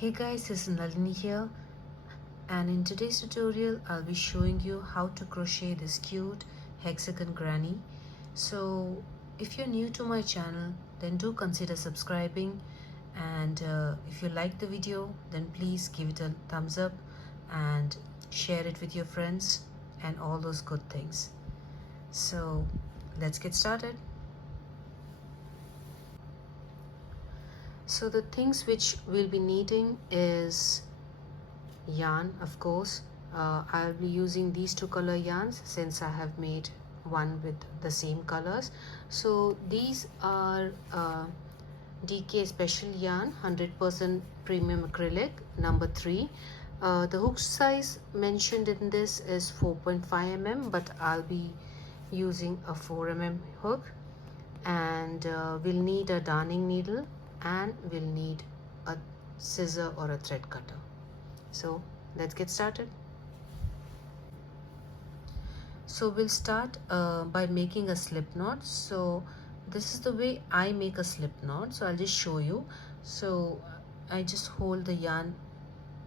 Hey guys, this is Nalini here, and in today's tutorial I'll be showing you how to crochet this cute hexagon granny. So if you're new to my channel, then do consider subscribing, and if you like the video, then please give it a thumbs up and share it with your friends and all those good things. So let's get started. So the things which we'll be needing is yarn, of course. I'll be using these two color yarns since I have made one with the same colors. So these are DK special yarn, 100% premium acrylic, number 3. The hook size mentioned in this is 4.5 mm, but I'll be using a 4 mm hook, and we'll need a darning needle and we'll need a scissor or a thread cutter. So let's get started. So we'll start by making a slip knot. So this is the way I make a slip knot, so I'll just show you. So I just hold the yarn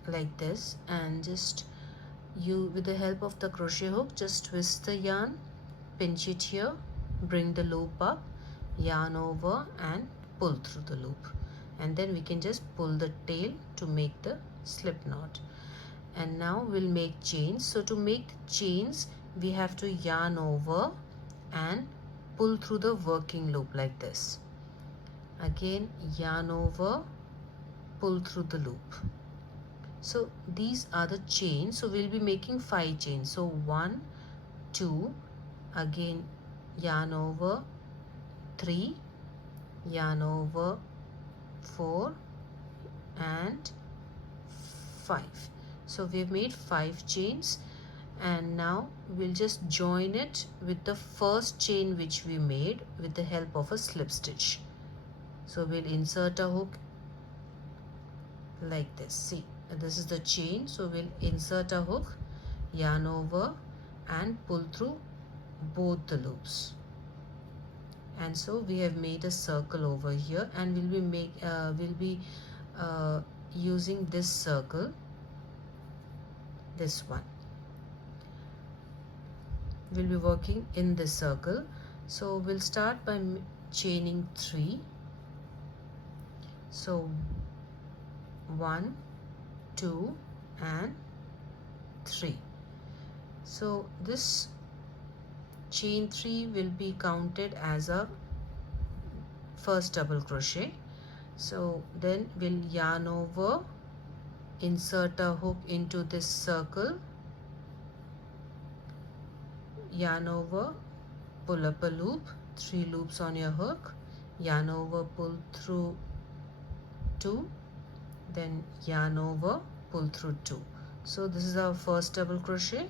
like this, and just with the help of the crochet hook, just twist the yarn, pinch it here, bring the loop up, yarn over and pull through the loop, and then we can just pull the tail to make the slip knot. And now we'll make chains. So to make chains, we have to yarn over and pull through the working loop like this. Again, yarn over, pull through the loop. So these are the chains. So we'll be making 5 chains. So 1, 2, again yarn over, 3, yarn over, 4 and 5. So we've made 5 chains, and now we'll just join it with the first chain which we made with the help of a slip stitch. So we'll insert a hook like this. See, this is the chain. So we'll insert a hook, yarn over and pull through both the loops. And so we have made a circle over here, and we'll be using this circle, this one. We'll be working in this circle. So we'll start by chaining 3. So 1, 2 and 3. So this chain 3 will be counted as a first double crochet. So then we'll yarn over, insert a hook into this circle, yarn over, pull up a loop, 3 loops on your hook, yarn over, pull through 2, then yarn over, pull through 2. So this is our first double crochet.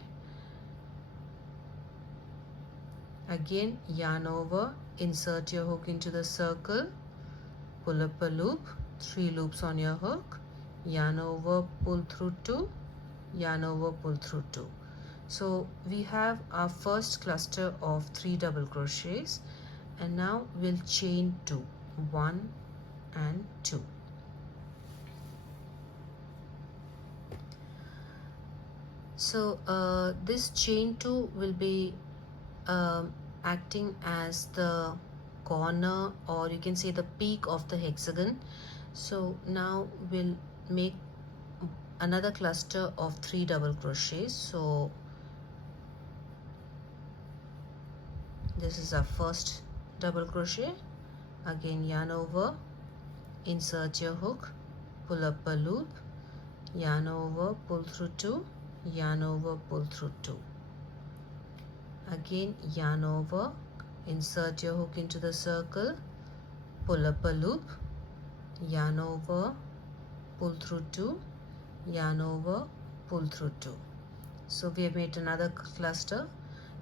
Again, yarn over, insert your hook into the circle, pull up a loop, 3 loops on your hook, yarn over, pull through 2, yarn over, pull through 2. So we have our first cluster of 3 double crochets, and now we'll chain 2, 1 and 2. So this chain 2 will be acting as the corner, or you can say the peak of the hexagon. So now we'll make another cluster of 3 double crochets. So this is our first double crochet. Again, yarn over, insert your hook, pull up a loop, yarn over, pull through 2, yarn over, pull through 2. Again, yarn over, insert your hook into the circle, pull up a loop, yarn over, pull through 2, yarn over, pull through 2. So we have made another cluster,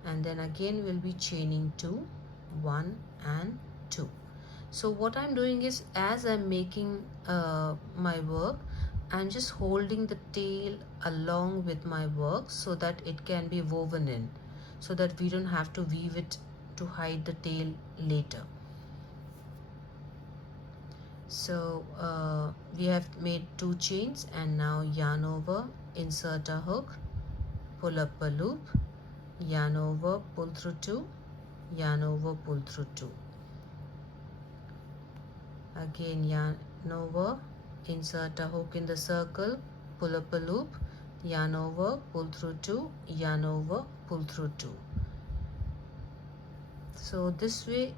and then again we'll be chaining 2, 1 and 2. So what I'm doing is, as I'm making my work, I'm just holding the tail along with my work so that it can be woven in, so that we don't have to weave it to hide the tail later. So we have made 2 chains, and now yarn over, insert a hook, pull up a loop, yarn over, pull through 2, yarn over, pull through 2. Again yarn over, insert a hook in the circle, pull up a loop, yarn over, pull through 2, yarn over, pull through 2. So this way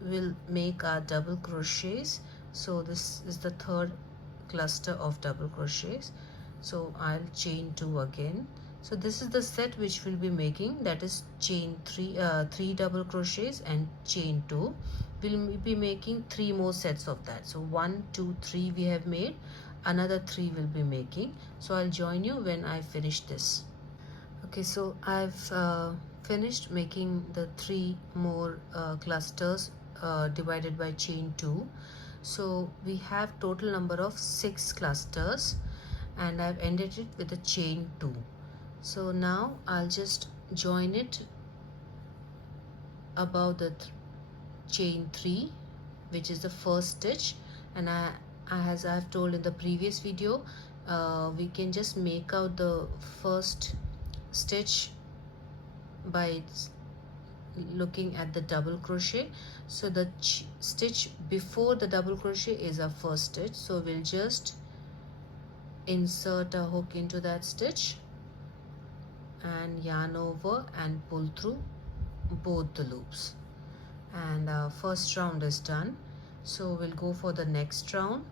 we'll make our double crochets. So this is the third cluster of double crochets. So I'll chain 2 again. So this is the set which we'll be making, that is chain 3 double crochets and chain 2. We'll be making 3 more sets of that. So 1, 2, 3 we have made, another 3 will be making. So I'll join you when I finish this. Okay, so I've finished making the 3 more clusters divided by chain 2. So we have total number of 6 clusters, and I've ended it with a chain 2. So now I'll just join it above the chain 3, which is the first stitch. And as I've told in the previous video, we can just make out the first stitch by looking at the double crochet. So the stitch before the double crochet is our first stitch, so we'll just insert a hook into that stitch and yarn over and pull through both the loops, and our first round is done. So we'll go for the next round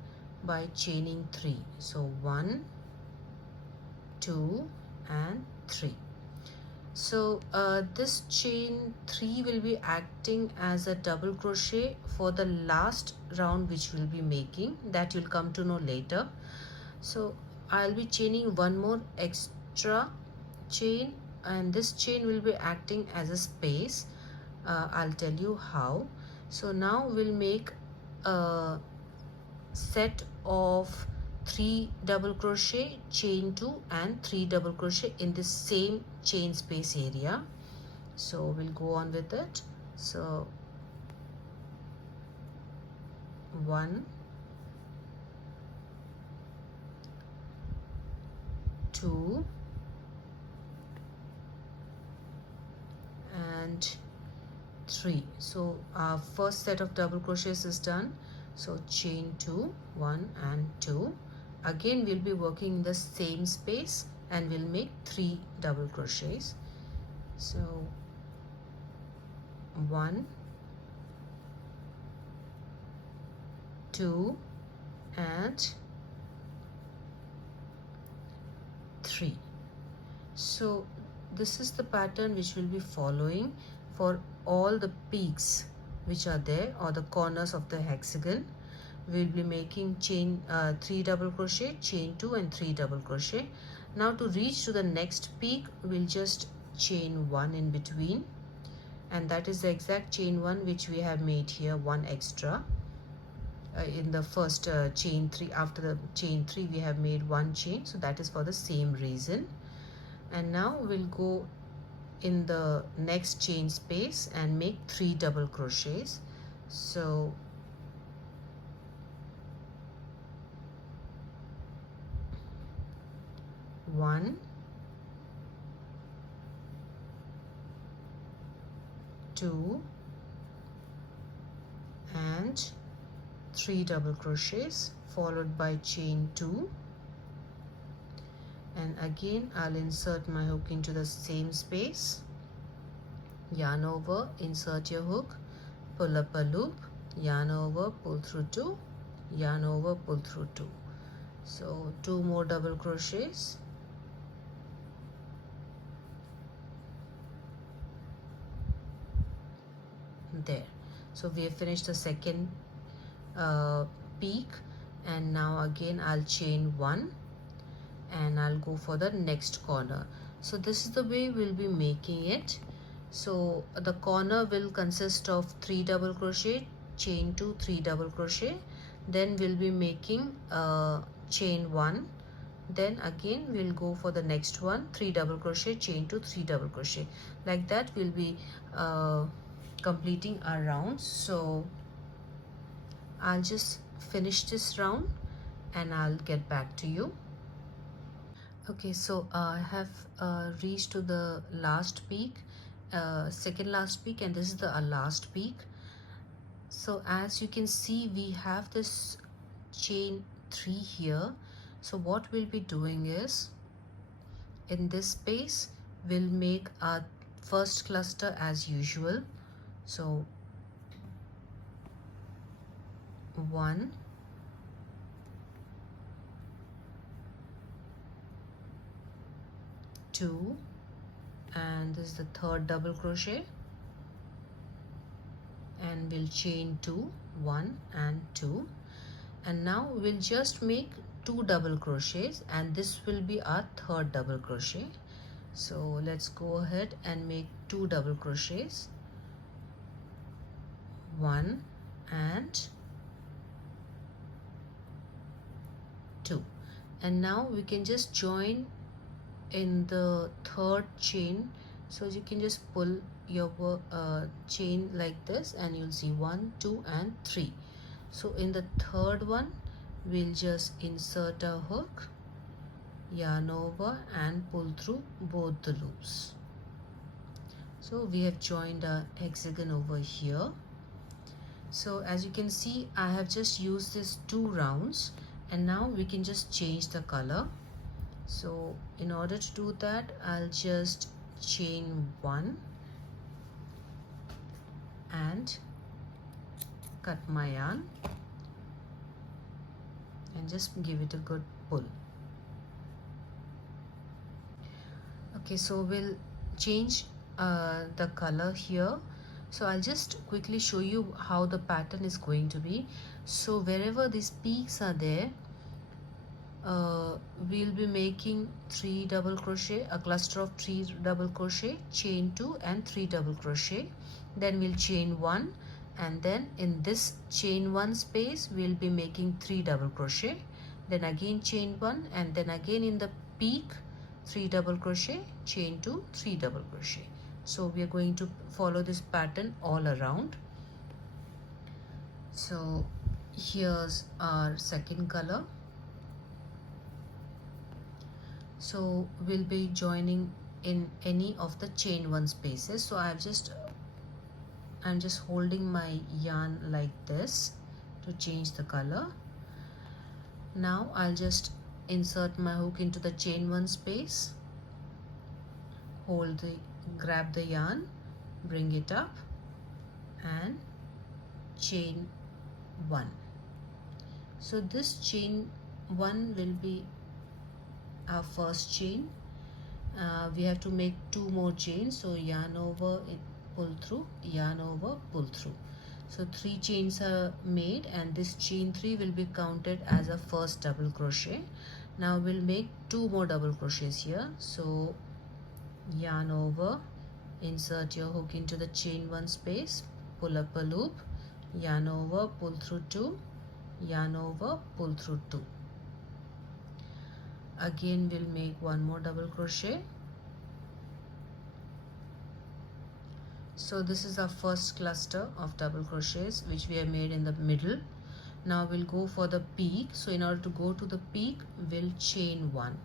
by chaining 3. So 1, 2 and 3. So this chain 3 will be acting as a double crochet for the last round which we'll be making, that you'll come to know later. So I'll be chaining one more extra chain, and this chain will be acting as a space. I'll tell you how. So now we'll make a set of 3 double crochet, chain 2 and 3 double crochet in the same chain space area. So we'll go on with it. So 1, 2 and 3. So our first set of double crochets is done. So chain 2, 1 and 2. Again we'll be working in the same space and we'll make 3 double crochets. So 1, 2 and 3. So this is the pattern which we'll be following for all the peaks which are there, or the corners of the hexagon. We'll be making chain 3 double crochet, chain 2 and 3 double crochet. Now to reach to the next peak, we'll just chain 1 in between, and that is the exact chain 1 which we have made here, 1 extra in the first chain 3. After the chain 3 we have made 1 chain, so that is for the same reason. And now we'll go in the next chain space and make 3 double crochets. So 1, 2 and 3 double crochets, followed by chain 2, and again I'll insert my hook into the same space, yarn over, insert your hook, pull up a loop, yarn over, pull through 2, yarn over, pull through 2. So 2 more double crochets, there. So we have finished the second peak, and now again I'll chain 1 and I'll go for the next corner. So this is the way we'll be making it. So the corner will consist of 3 double crochet, chain 2, 3 double crochet, then we'll be making chain 1, then again we'll go for the next one, 3 double crochet, chain 2, 3 double crochet. Like that we'll be completing our rounds. So I'll just finish this round and I'll get back to you. Okay, so I have reached to the last peak, second last peak, and this is the last peak. So as you can see, we have this chain 3 here. So what we'll be doing is, in this space we'll make our first cluster as usual. So 1, 2, and this is the third double crochet, and we'll chain 2, 1 and 2, and now we'll just make 2 double crochets, and this will be our third double crochet. So let's go ahead and make 2 double crochets, 1 and 2, and now we can just join in the third chain. So you can just pull your chain like this, and you'll see 1, 2 and 3. So in the third one we'll just insert a hook, yarn over and pull through both the loops. So we have joined a hexagon over here. So as you can see, I have just used these 2 rounds, and now we can just change the color. So in order to do that, I'll just chain 1 and cut my yarn and just give it a good pull. Okay, so we'll change the color here. So I'll just quickly show you how the pattern is going to be. So wherever these peaks are there, we'll be making 3 double crochet, a cluster of 3 double crochet, chain 2 and 3 double crochet. Then we'll chain 1, and then in this chain 1 space we'll be making 3 double crochet, then again chain 1, and then again in the peak 3 double crochet, chain 2, 3 double crochet. So we are going to follow this pattern all around. So here's our second color. So we'll be joining in any of the chain 1 spaces. So I'm just holding my yarn like this to change the color. Now I'll just insert my hook into the chain 1 space, grab the yarn, bring it up and chain 1. So this chain 1 will be our first chain. We have to make 2 more chains. So yarn over, pull through, yarn over, pull through. So 3 chains are made, and this chain 3 will be counted as a first double crochet. Now we'll make 2 more double crochets here. So yarn over, insert your hook into the chain 1 space, pull up a loop, yarn over, pull through 2, yarn over, pull through 2. Again we'll make 1 more double crochet. So this is our first cluster of double crochets which we have made in the middle. Now we'll go for the peak. So in order to go to the peak, we'll chain 1,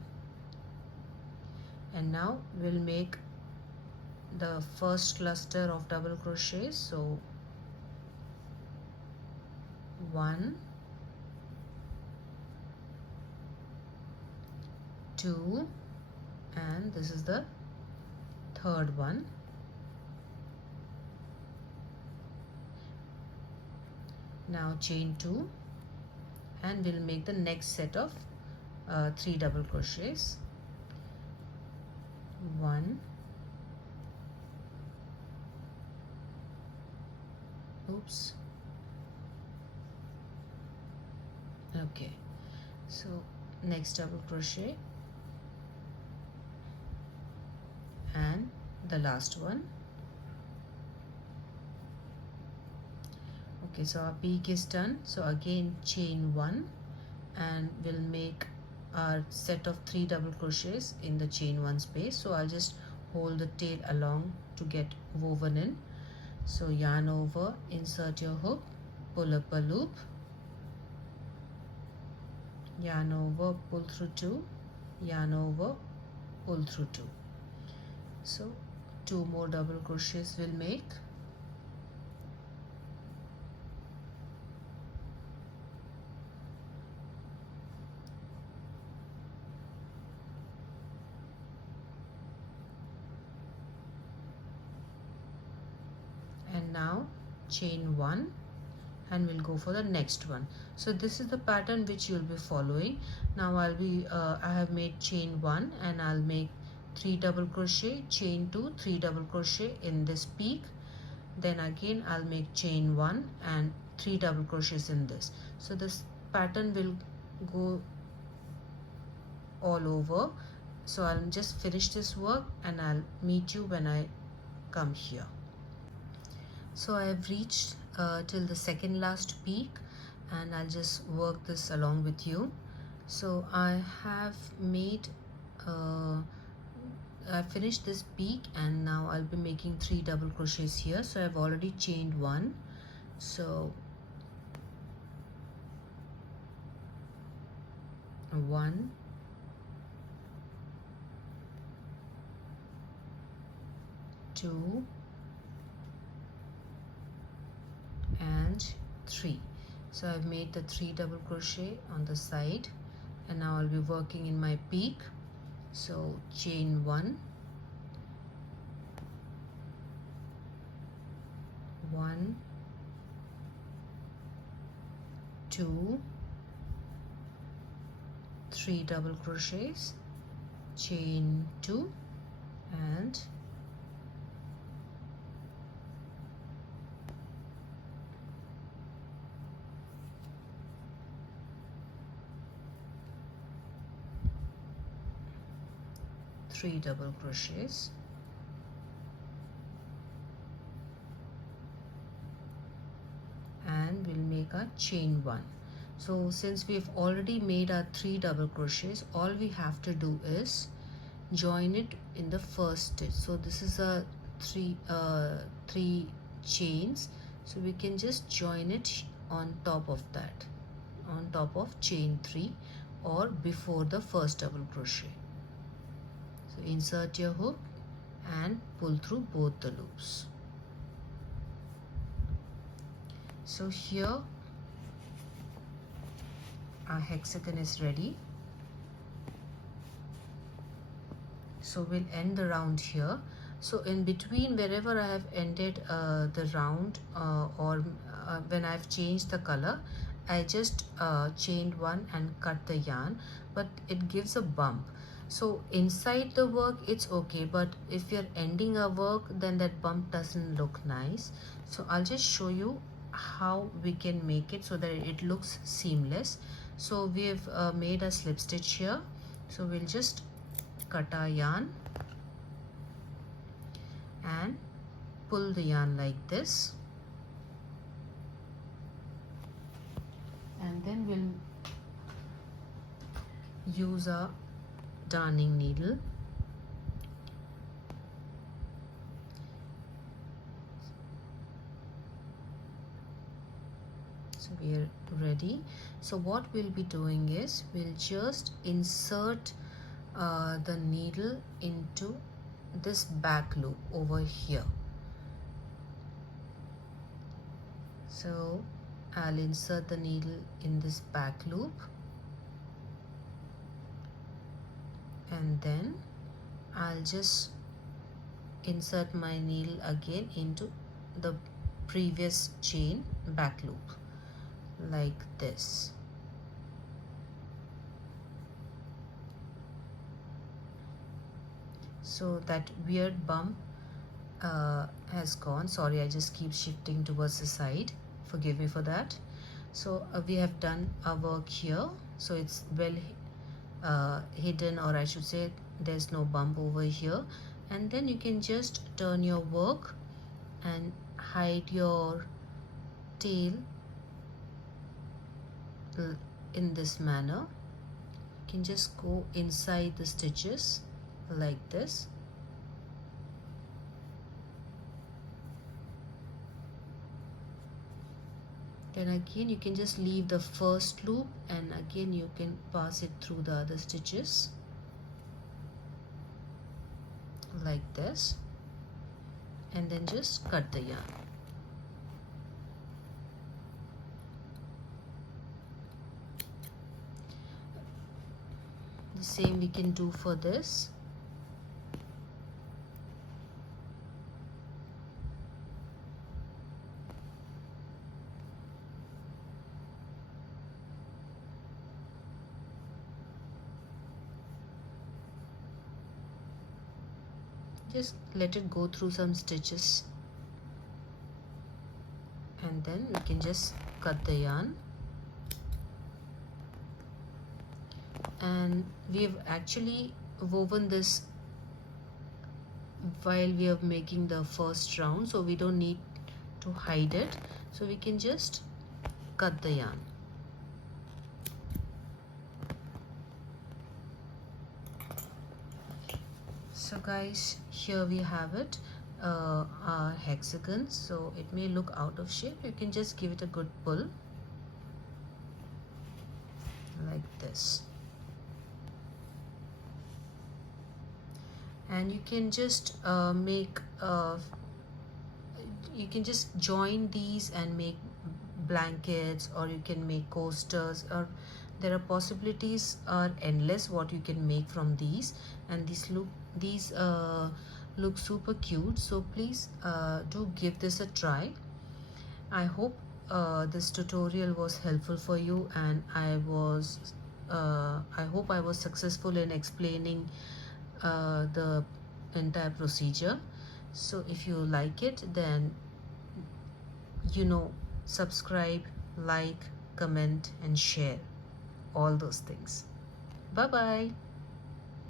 and now we'll make the first cluster of double crochets. So 1, 2, and this is the third one. Now chain 2, and we'll make the next set of 3 double crochets. 1, oops, okay, so next double crochet and the last one. Okay, so our peak is done. So again chain 1, and we'll make our set of 3 double crochets in the chain 1 space. So I'll just hold the tail along to get woven in. So yarn over, insert your hook, pull up a loop, yarn over, pull through 2, yarn over, pull through 2. So 2 more double crochets will make. And now chain 1 and we'll go for the next one. So this is the pattern which you'll be following. Now I have made chain 1 and I'll make 3 double crochet, chain 2, 3 double crochet in this peak. Then again I'll make chain 1 and 3 double crochets in this. So this pattern will go all over. So I'll just finish this work and I'll meet you when I come here. So I have reached till the second last peak and I'll just work this along with you. So I have made I finished this peak and now I'll be making 3 double crochets here. So I've already chained 1. So 1, 2 and 3. So I've made the 3 double crochet on the side and now I'll be working in my peak. So chain 1, 1, 2, 3 double crochets, chain 2 and 3 double crochets, and we'll make a chain 1. So since we've already made our 3 double crochets, all we have to do is join it in the first stitch. So this is a three chains, so we can just join it on top of that, on top of chain 3 or before the first double crochet. So insert your hook and pull through both the loops. So here our hexagon is ready. So we'll end the round here. So in between, wherever I have ended the round when I've changed the color, I just chained 1 and cut the yarn, but it gives a bump. So inside the work it's okay, but if you're ending a work, then that bump doesn't look nice. So I'll just show you how we can make it so that it looks seamless. So we've made a slip stitch here. So we'll just cut our yarn and pull the yarn like this, and then we'll use a darning needle. So we are ready. So what we'll be doing is we'll just insert the needle into this back loop over here. So I'll insert the needle in this back loop, and then I'll just insert my needle again into the previous chain back loop like this. So that weird bump has gone. Sorry, I just keep shifting towards the side, forgive me for that. So we have done our work here, so it's well hidden, or I should say there's no bump over here. And then you can just turn your work and hide your tail in this manner. You can just go inside the stitches like this. Then again you can just leave the first loop and again you can pass it through the other stitches like this, and then just cut the yarn. The same we can do for this. Just let it go through some stitches and then we can just cut the yarn. And we have actually woven this while we are making the first round, so we don't need to hide it, so we can just cut the yarn. So guys, here we have it, our hexagon. So it may look out of shape, you can just give it a good pull like this, and you can just you can just join these and make blankets, or you can make coasters, or there are possibilities are endless what you can make from these, and these look super cute. So please do give this a try. I hope this tutorial was helpful for you, and I hope I was successful in explaining the entire procedure. So if you like it, then subscribe, like, comment and share all those things. Bye bye.